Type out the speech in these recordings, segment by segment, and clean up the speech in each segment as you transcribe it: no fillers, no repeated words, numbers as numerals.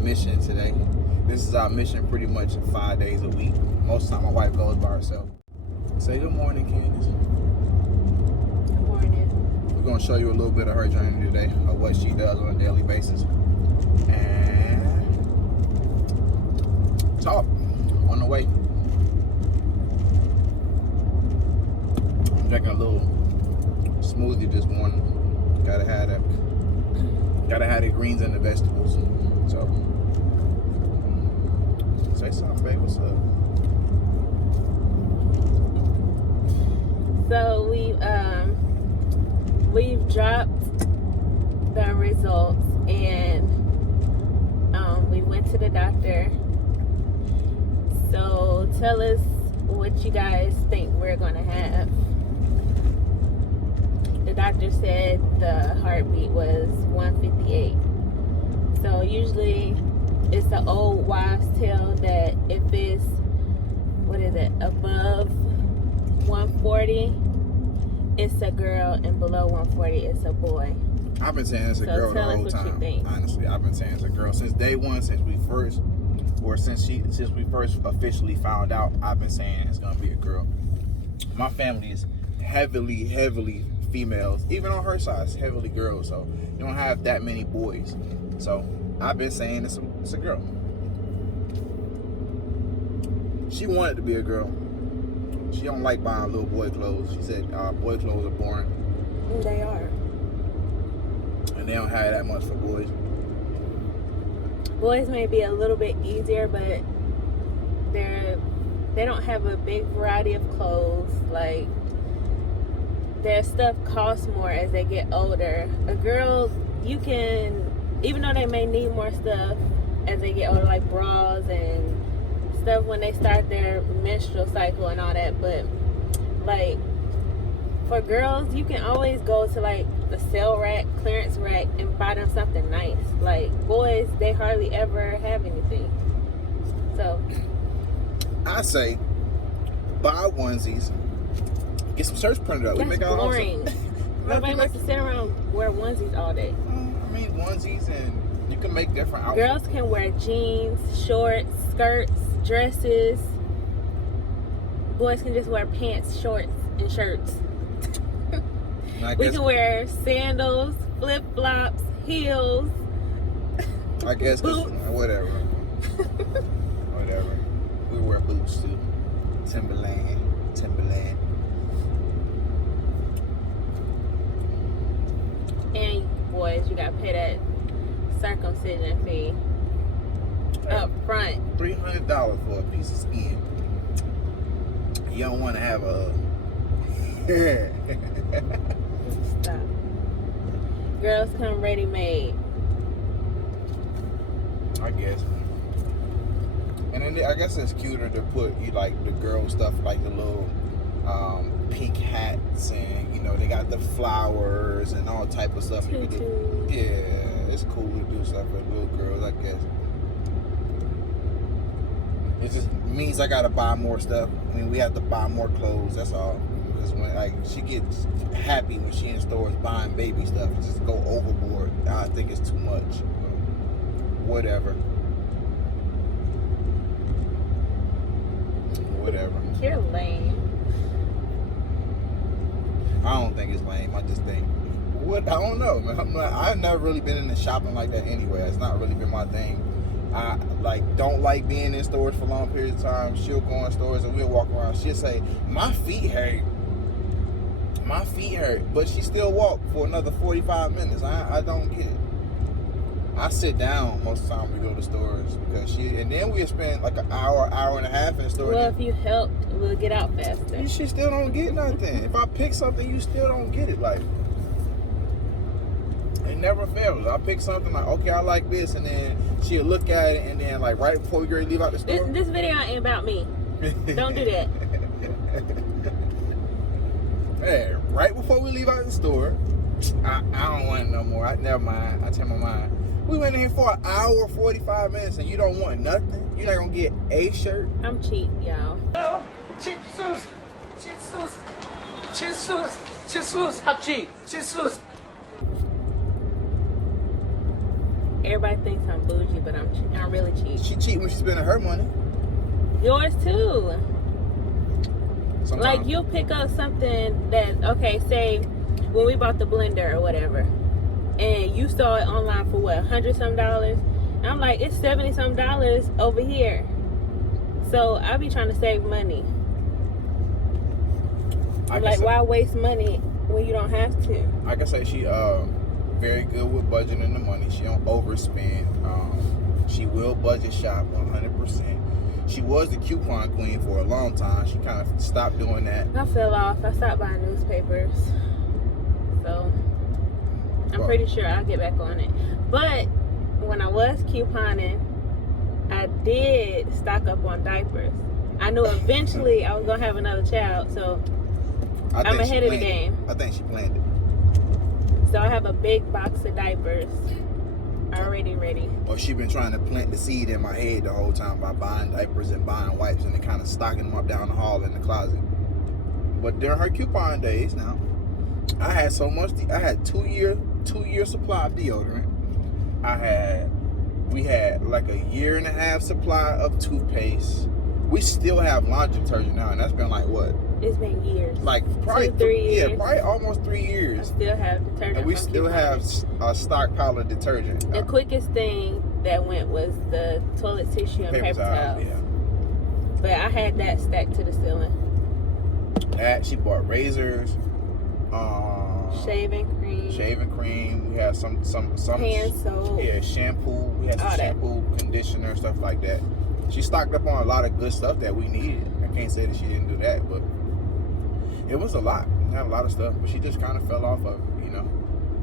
mission today. This is our mission pretty much 5 days a week. Most of the time my wife goes by herself. Say good morning, Candace. Good morning. We're going to show you a little bit of her journey today, of what she does on a daily basis. And talk on the way. I'm drinking a little smoothie this morning. Gotta have the greens and the vegetables. So say something, babe. What's up? So we've dropped the results, and we went to the doctor. So tell us what you guys think we're gonna have. The doctor said the heartbeat was 158. So usually it's an old wives' tale that if it's, above 140, it's a girl, and below 140, it's a boy. I've been saying it's a girl the whole time. Honestly, I've been saying it's a girl since day one, since we first officially found out. I've been saying it's gonna be a girl. My family is heavily females, even on her side, it's heavily girls. So you don't have that many boys. So I've been saying it's a girl. She wanted to be a girl. She don't like buying little boy clothes. She said boy clothes are boring. They are. And they don't have that much for boys. Boys may be a little bit easier, but they don't have a big variety of clothes. Like, their stuff costs more as they get older. A girl, you can, even though they may need more stuff as they get older, like bras and stuff when they start their menstrual cycle and all that, but like for girls, you can always go to like the sale rack, clearance rack, and buy them something nice. Like boys, they hardly ever have anything. So I say buy onesies, get some shirts printed up. That's boring. Nobody wants to sit around and wear onesies all day. I mean onesies, and you can make different outfits. Girls can wear jeans, shorts, skirts, dresses. Boys can just wear pants, shorts, and shirts. We can wear sandals, flip-flops, heels. I guess boots. Whatever. Whatever. We wear boots too. Timberland. And boys, you gotta pay that circumcision fee up front. $300 for a piece of skin. You don't want to have a. Stop. Girls come ready-made. I guess. And then I guess it's cuter to put like the girl stuff, like the little pink hats, and they got the flowers and all type of stuff. You can do. Yeah, it's cool to do stuff for little girls, I guess. It just means I gotta buy more stuff. I mean, we have to buy more clothes. That's all. Because when she gets happy when she in stores buying baby stuff, just go overboard. I think it's too much. Whatever. You're lame. I don't think it's lame. I just think I don't know, man. I've never really been into shopping like that anyway. It's not really been my thing. I don't like being in stores for long periods of time. She'll go in stores and we'll walk around. She'll say, my feet hurt, but she still walk for another 45 minutes. I don't get it. I sit down most of the time we go to stores and then we'll spend like an hour and a half in the store. Well, if you help, we'll get out faster. She still don't get nothing. If I pick something, you still don't get it. Like, it never fails. I pick something like, okay, I like this, and then she'll look at it, and then like right before we leave out the store. This video ain't about me. Don't do that. Hey, right before we leave out the store, I don't want it no more. Never mind. I change my mind. We went in here for an hour, 45 minutes, and you don't want nothing? You're not going to get a shirt? I'm cheap, y'all. Jesus, how cheap? Jesus. Everybody thinks I'm bougie, but I'm really cheap. She cheap when she's spending her money. Yours too. Sometimes. Like, you'll pick up something that, okay, say when we bought the blender or whatever, and you saw it online for what, $100-some? And I'm like, it's $70-some over here. So I be trying to save money. I'm like, why waste money when you don't have to? I can say she very good with budgeting the money. She don't overspend. She will budget shop 100%. She was the coupon queen for a long time. She kind of stopped doing that. I fell off. I stopped buying newspapers. So I'm pretty sure I'll get back on it. But when I was couponing, I did stock up on diapers. I knew eventually I was going to have another child, so I'm ahead of the game. I think she planned it. So I have a big box of diapers already ready. Well, she been trying to plant the seed in my head the whole time by buying diapers and buying wipes and then kind of stocking them up down the hall in the closet. But during her coupon days now, I had so much. I had two year supply of deodorant. We had like a 1.5 year supply of toothpaste. We still have laundry detergent now, and that's been like what? It's been years. Like probably 3 years. Yeah, probably almost 3 I years. still have detergent. And we still have a stockpile of detergent. The quickest thing that went was the toilet tissue and paper towels. Yeah. But I had that stacked to the ceiling. That she bought razors, Shaving cream. We had some hand soap. Yeah, shampoo. We had some shampoo, conditioner, stuff like that. She stocked up on a lot of good stuff that we needed. I can't say that she didn't do that, but it was a lot. We had a lot of stuff, but she just kind of fell off of it,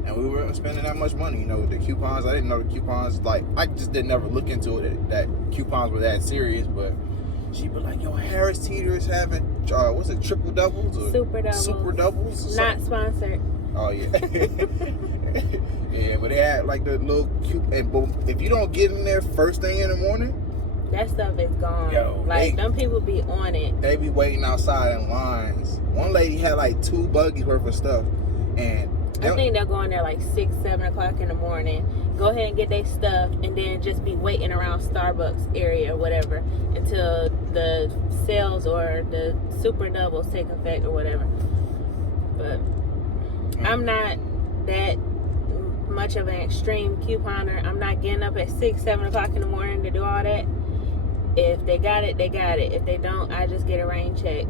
And we weren't spending that much money, the coupons. I didn't know the coupons. Like, I just didn't ever look into it that coupons were that serious. But she'd be like, "Yo, Harris Teeter is having what's it, triple doubles or super doubles? Not sponsored." Oh yeah, yeah. But they had like the little and boom. If you don't get in there first thing in the morning, that stuff is gone. Yo, them people be on it. They be waiting outside in lines. One lady had like 2 buggies worth of stuff, and I think they'll go in there like 6, 7 o'clock in the morning. Go ahead and get their stuff, and then just be waiting around Starbucks area or whatever until the sales or the super doubles take effect or whatever. But I'm not that much of an extreme couponer. I'm not getting up at 6, 7 o'clock in the morning to do all that. If they got it, they got it. If they don't, I just get a rain check.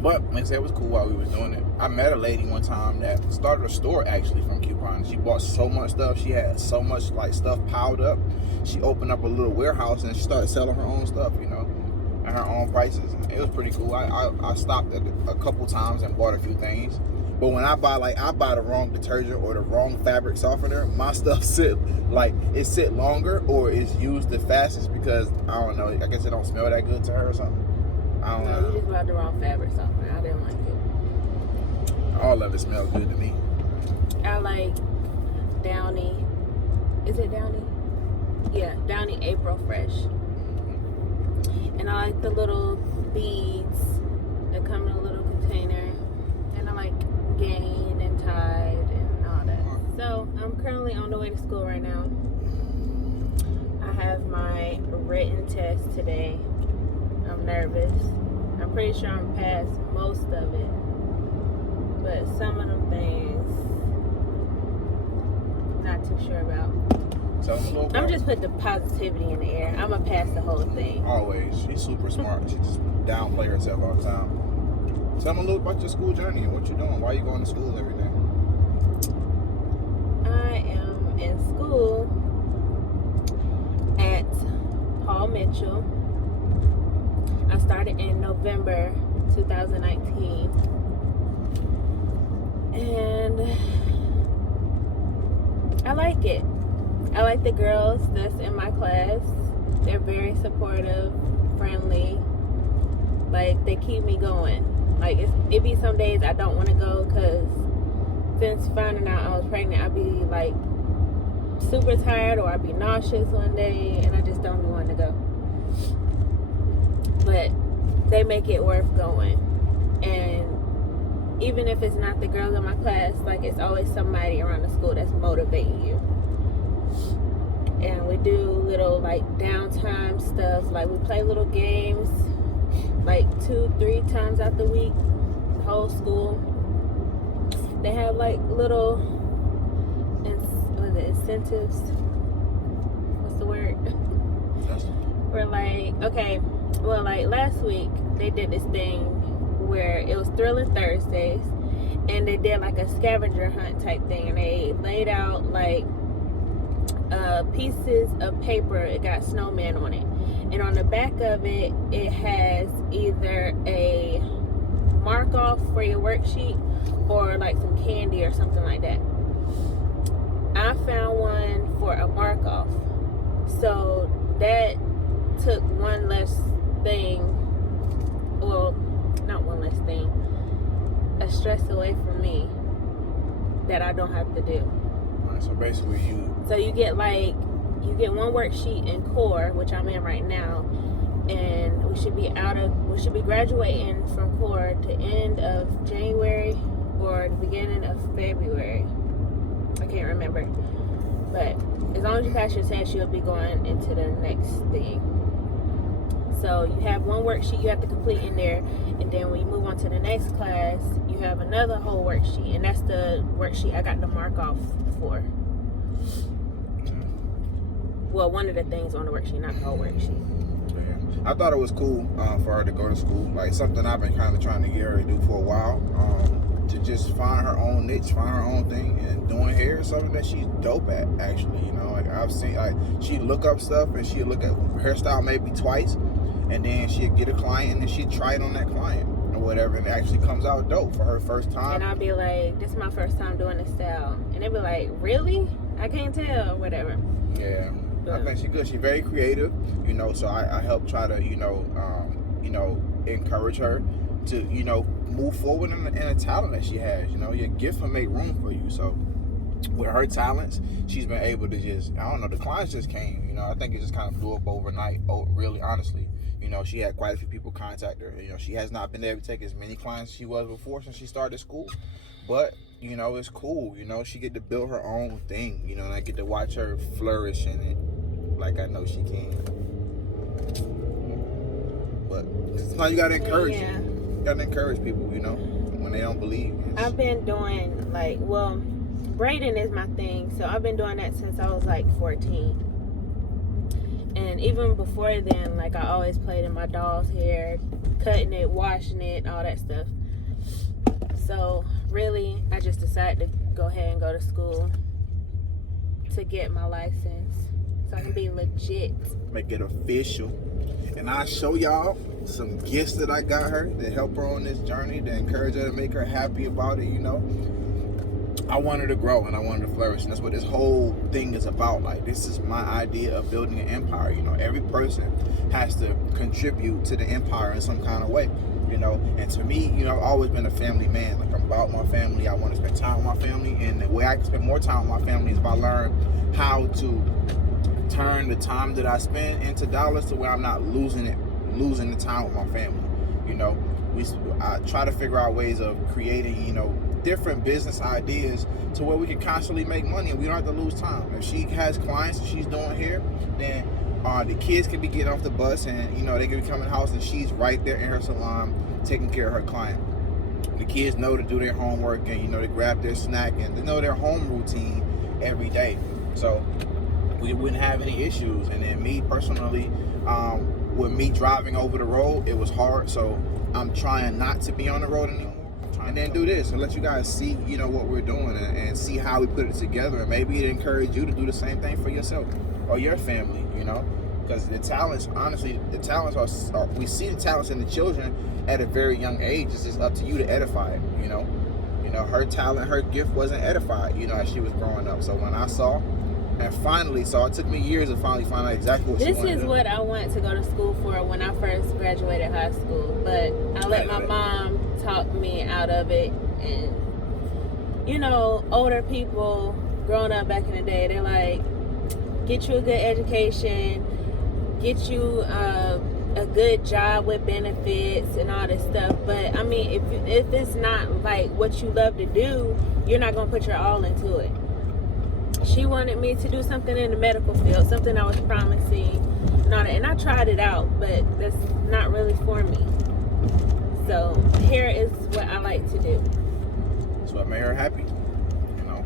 But like I said, it was cool while we was doing it. I met a lady one time that started a store actually from couponing. She bought so much stuff. She had so much like stuff piled up. She opened up a little warehouse and she started selling her own stuff, at her own prices. It was pretty cool. I stopped at a couple times and bought a few things. But when I buy the wrong detergent or the wrong fabric softener, my stuff sit longer or is used the fastest because I don't know. I guess it don't smell that good to her or something. I don't know. You just bought the wrong fabric softener. I didn't like it. All of it smells good to me. I like Downy. Is it Downy? Yeah, Downy April Fresh. And I like the little beads that come in a little container. And I like Gain and Tide and all that. So I'm currently on the way to school right now. I have my written test today. I'm nervous. I'm pretty sure I'm past most of it. But some of them things, not too sure about. I'm just putting the positivity in the air. I'm going to pass the whole thing. Always. She's super smart. She just downplay herself all the time. Tell me a little about your school journey and what you're doing. Why are you going to school and everything? I am in school at Paul Mitchell. I started in November 2019. And I like it. I like the girls that's in my class. They're very supportive, friendly. Like, they keep me going. Like, it be some days I don't want to go because since finding out I was pregnant, I'd be like super tired or I'd be nauseous one day and I just don't want to go. But they make it worth going. And even if it's not the girls in my class, like it's always somebody around the school that's motivating you. And we do little like downtime stuff, like we play little games like 2-3 times out the week. The whole school, they have like little incentives, what's the word? We're like, okay, well, like last week they did this thing where it was Thrilling Thursdays, and they did like a scavenger hunt type thing, and they laid out like pieces of paper. It got snowman on it, and on the back of it, it has either a mark off for your worksheet or like some candy or something like that. I found one for a mark off, so that took one less thing, well, not one less thing, a stress away from me that I don't have to do. Alright, so basically you get one worksheet in core, which I'm in right now, and we should be graduating from core to end of January or the beginning of February. I can't remember, but as long as you pass your test, you'll be going into the next thing. So you have one worksheet you have to complete in there, and then when you move on to the next class, you have another whole worksheet, and that's the worksheet I got the mark off for. Well, one of the things on the worksheet, not the whole worksheet. Yeah. I thought it was cool for her to go to school, like something I've been kind of trying to get her to do for a while, to just find her own niche, find her own thing, and doing hair is something that she's dope at, actually. You know, like I've seen, like she look up stuff and she'll look at hairstyle maybe twice, and then she'll get a client and then she'll try it on that client or whatever, and it actually comes out dope for her first time. And I'll be like, this is my first time doing this style, and they'll be like, really? I can't tell, or whatever. Yeah. I think she's good. She's very creative, you know. So I help try to, encourage her to, move forward in a talent that she has. You know, your gift will make room for you. So with her talents, she's been able to just, I don't know, the clients just came. You know, I think it just kind of blew up overnight. Oh, really, honestly. You know, she had quite a few people contact her. You know, she has not been able to take as many clients as she was before since she started school, but it's cool. She get to build her own thing. And I get to watch her flourish in it, like I know she can. But sometimes you gotta encourage. Yeah. You gotta encourage people. When they don't believe. I've been doing braiding is my thing, so I've been doing that since I was like 14. And even before then, like I always played in my doll's hair, cutting it, washing it, all that stuff. So really, I just decided to go ahead and go to school to get my license so I can be legit. Make it official. And I'll show y'all some gifts that I got her to help her on this journey, to encourage her, to make her happy about it. I want her to grow and I want her to flourish, and that's what this whole thing is about. Like, this is my idea of building an empire. Every person has to contribute to the empire in some kind of way. And to me, I've always been a family man. Like, I'm about my family. I want to spend time with my family, and the way I can spend more time with my family is by learning how to turn the time that I spend into dollars to where I'm not losing the time with my family. I try to figure out ways of creating, different business ideas to where we can constantly make money and we don't have to lose time. If she has clients and she's doing hair, then the kids can be getting off the bus and they can be coming to the house and she's right there in her salon taking care of her client. The kids know to do their homework and they grab their snack and they know their home routine every day. So we wouldn't have any issues. And then me personally, with me driving over the road, it was hard. So I'm trying not to be on the road anymore. And then do this and let you guys see, what we're doing and see how we put it together. And maybe it encourage you to do the same thing for yourself or your family, because the talents, honestly, are we see the talents in the children at a very young age. It's just up to you to edify it, her talent, her gift wasn't edified, as she was growing up. So when I saw and finally saw, it took me years to finally find out exactly what she wanted to do. This is what I wanted to go to school for when I first graduated high school, but I let my mom talk me out of it. And older people growing up back in the day, they're like, get you a good education, get you a good job with benefits and all this stuff. But I mean, if it's not like what you love to do, you're not gonna put your all into it. She wanted me to do something in the medical field, something I was promising, and I tried it out, but that's not really for me. So hair is what I like to do. That's what made her happy. You know,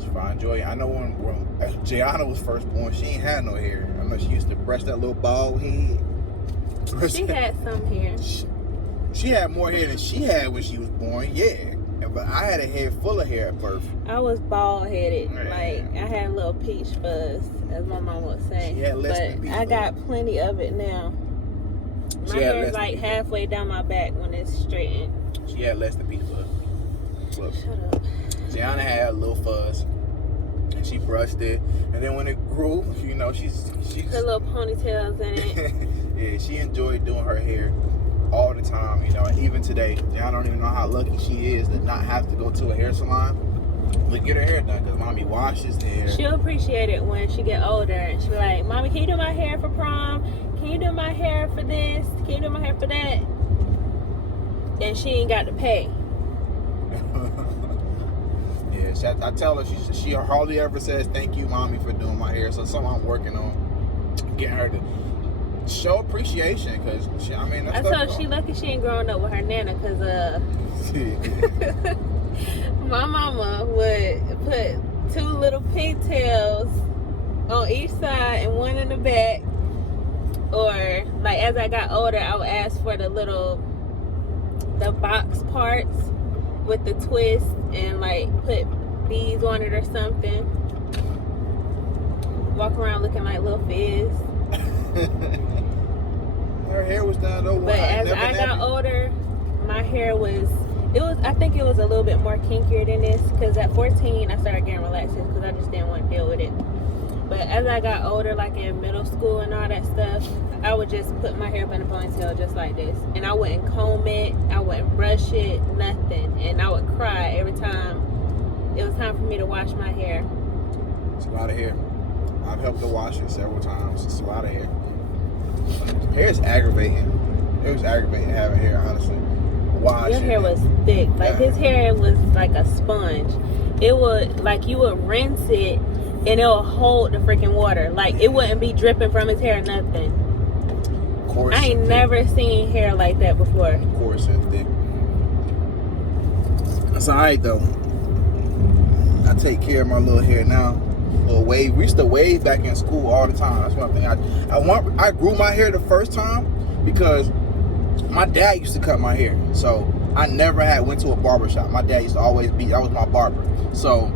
she find joy. I know when Gianna was first born, she ain't had no hair. I know she used to brush that little bald head. She had some hair. She had more hair than she had when she was born, yeah. But I had a head full of hair at birth. I was bald-headed. Man. Like, I had a little peach fuzz, as my mom would say. She had less than peach I fuzz. got plenty of it now. My hair is like halfway down my back when it's straightened. She had less than peach fuzz. Look, Shut up. Gianna had a little fuzz, and she brushed it. And then when it grew, you know, she's Put little ponytails in it. yeah, she enjoyed doing her hair all the time, you know, and even today, I don't even know how lucky she is to not have to go to a hair salon to get her hair done, because mommy washes hair. She'll appreciate it when she get older, and she'll be like, Mommy, can you do my hair for prom? Can you do my hair for this? Can you do my hair for that? And she ain't got to pay. Yeah, I tell her, she hardly ever says thank you, mommy, for doing my hair. So something I'm working on, getting her to show appreciation, because I told her she lucky she ain't growing up with her nana, because my mama would put 2 little pigtails on each side and one in the back. Or like as I got older, I would ask for the box parts with the twist and like put beads on it or something. Walk around looking like Lil Fizz. Her hair was done though. But as I got older, my hair I think it was a little bit more kinkier than this, because at 14 I started getting relaxers because I just didn't want to deal with it. But as I got older, like in middle school and all that stuff, I would just put my hair up in a ponytail just like this. And I wouldn't comb it, I wouldn't brush it, nothing. And I would cry every time it was time for me to wash my hair. It's a lot of hair. I've helped her wash it several times. It's a lot of hair. Hair is aggravating. It was aggravating having hair, honestly. Wash Your hair was thick. Like his hair was like a sponge. It would, like, you would rinse it and it will hold the freaking water. Like, it wouldn't be dripping from his hair, nothing. Coarse. I ain't never seen hair like that before. Coarse and thick. That's alright though. I take care of my little hair now. Little wave. We used to wave back in school all the time. That's one thing I grew my hair the first time because my dad used to cut my hair. So I never went to a barber shop. My dad used to always that was my barber. So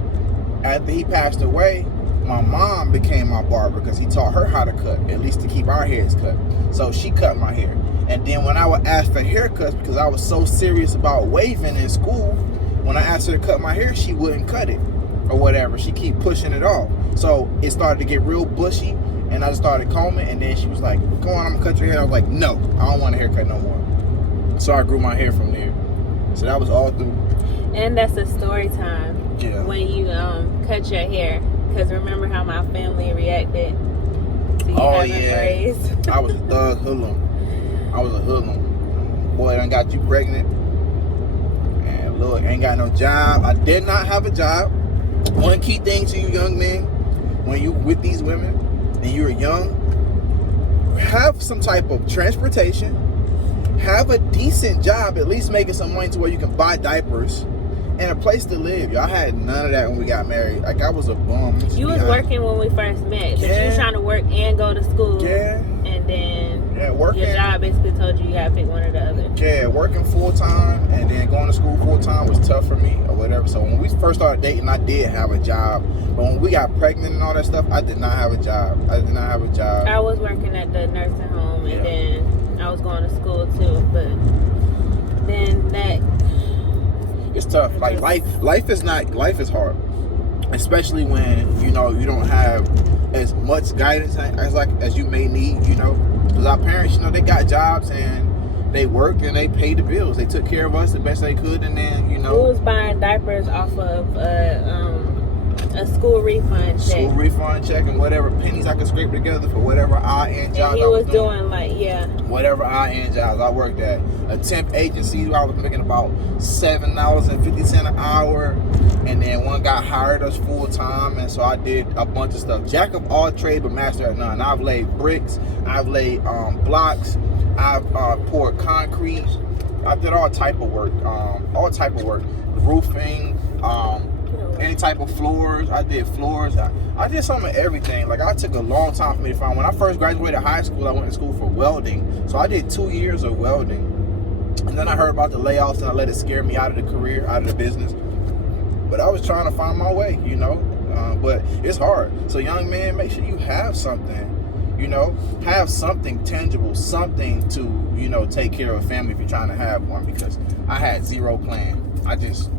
after he passed away, my mom became my barber because he taught her how to cut, at least to keep our hairs cut. So she cut my hair. And then when I would ask for haircuts, because I was so serious about waving in school, when I asked her to cut my hair, she wouldn't cut it or whatever. She keep pushing it off. So it started to get real bushy, and I just started combing, and then she was like, "Come on, I'm gonna cut your hair." I was like, "No, I don't want a haircut no more." So I grew my hair from there. So that was all through. And that's a story time. Yeah. When you cut your hair, because remember how my family reacted to you having braids. I was a thug hoodlum. I was a hoodlum. Boy, done got you pregnant. And look, ain't got no job. I did not have a job. One key thing to you young men, when you with these women and you're young, have some type of transportation, have a decent job, at least making some money to where you can buy diapers and a place to live. Y'all had none of that when we got married. Like, I was a bum. You was working when we first met. But you was trying to work and go to school. Yeah. And then your job basically told you gotta pick one or the other. Yeah, working full time and then going to school full time was tough for me or whatever. So when we first started dating, I did have a job. But when we got pregnant and all that stuff, I did not have a job. I was working at the nursing home, and then I was going to school too. But then it's tough. Like life is hard, especially when you don't have as much guidance as you may need. Because our parents, they got jobs and they work and they pay the bills. They took care of us the best they could, and then we was buying diapers off of A school refund check. School refund check and whatever pennies I could scrape together for whatever odd-end jobs And he I was was doing like, yeah. Whatever odd-end jobs. I worked at a temp agency where I was making about $7.50 an hour, and then one got hired us full-time, and so I did a bunch of stuff. Jack of all trades, but master at none. I've laid bricks, I've laid blocks, I've poured concrete. I did all type of work, roofing, any type of floors. I did floors. I did some of everything. Like, I took a long time for me to find. When I first graduated high school, I went to school for welding. So I did 2 years of welding. And then I heard about the layoffs, and I let it scare me out of the career, out of the business. But I was trying to find my way, you know. But it's hard. So, young man, make sure you have something. You know, have something tangible, something to, you know, take care of a family if you're trying to have one, because I had zero plan. I just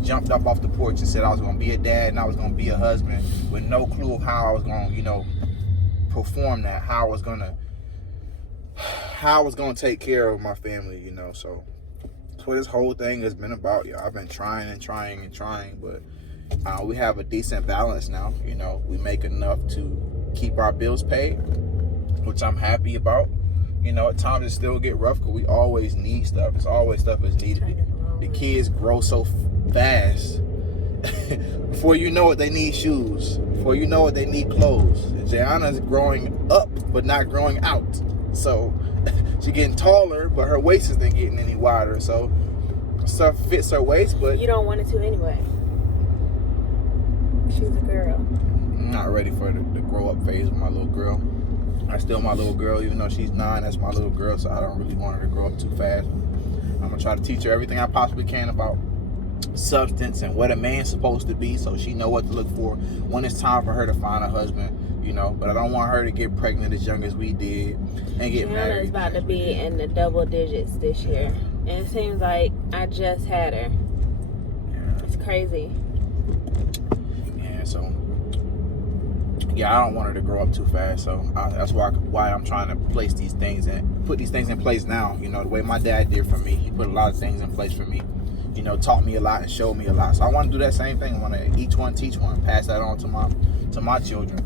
jumped up off the porch and said I was going to be a dad and I was going to be a husband with no clue of how I was going to, you know, perform that, how I was going to take care of my family, you know. So that's what this whole thing has been about, y'all. I've been trying, but we have a decent balance now, you know. We make enough to keep our bills paid, which I'm happy about. You know, at times it still get rough because we always need stuff. It's always stuff is needed. The kids grow so fast. Before you know it, they need shoes. Before you know it, they need clothes. Jayana's growing up, but not growing out. So she's getting taller, but her waist isn't getting any wider. So stuff fits her waist, but You don't want it to anyway. She's a girl. I'm not ready for the grow up phase with my little girl. That's still my little girl, even though she's 9. That's my little girl, so I don't really want her to grow up too fast. I'm gonna try to teach her everything I possibly can about substance and what a man's supposed to be, so she know what to look for when it's time for her to find a husband, you know. But I don't want her to get pregnant as young as we did and get married. Gianna's about to be in the double digits this year, and it seems like I just had her. Yeah. It's crazy. Yeah, so yeah, I don't want her to grow up too fast, so that's why I'm trying to put these things in place now. You know, the way my dad did for me, he put a lot of things in place for me. You know, taught me a lot and showed me a lot. So I want to do that same thing. I want to each one teach one, pass that on to my children,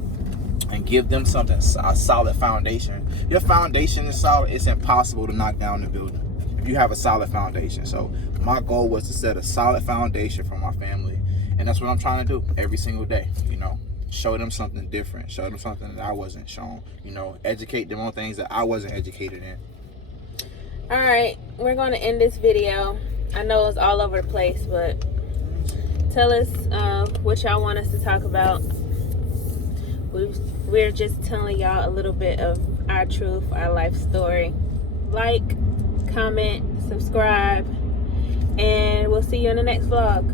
and give them something, a solid foundation. Your foundation is solid. It's impossible to knock down the building if you have a solid foundation. So my goal was to set a solid foundation for my family, and that's what I'm trying to do every single day. You know. Show them something different. Show them something that I wasn't shown. You know, educate them on things that I wasn't educated in. All right, we're going to end this video. I know it's all over the place, but tell us what y'all want us to talk about. We're just telling y'all a little bit of our truth, our life story. Like, comment, subscribe, and we'll see you in the next vlog.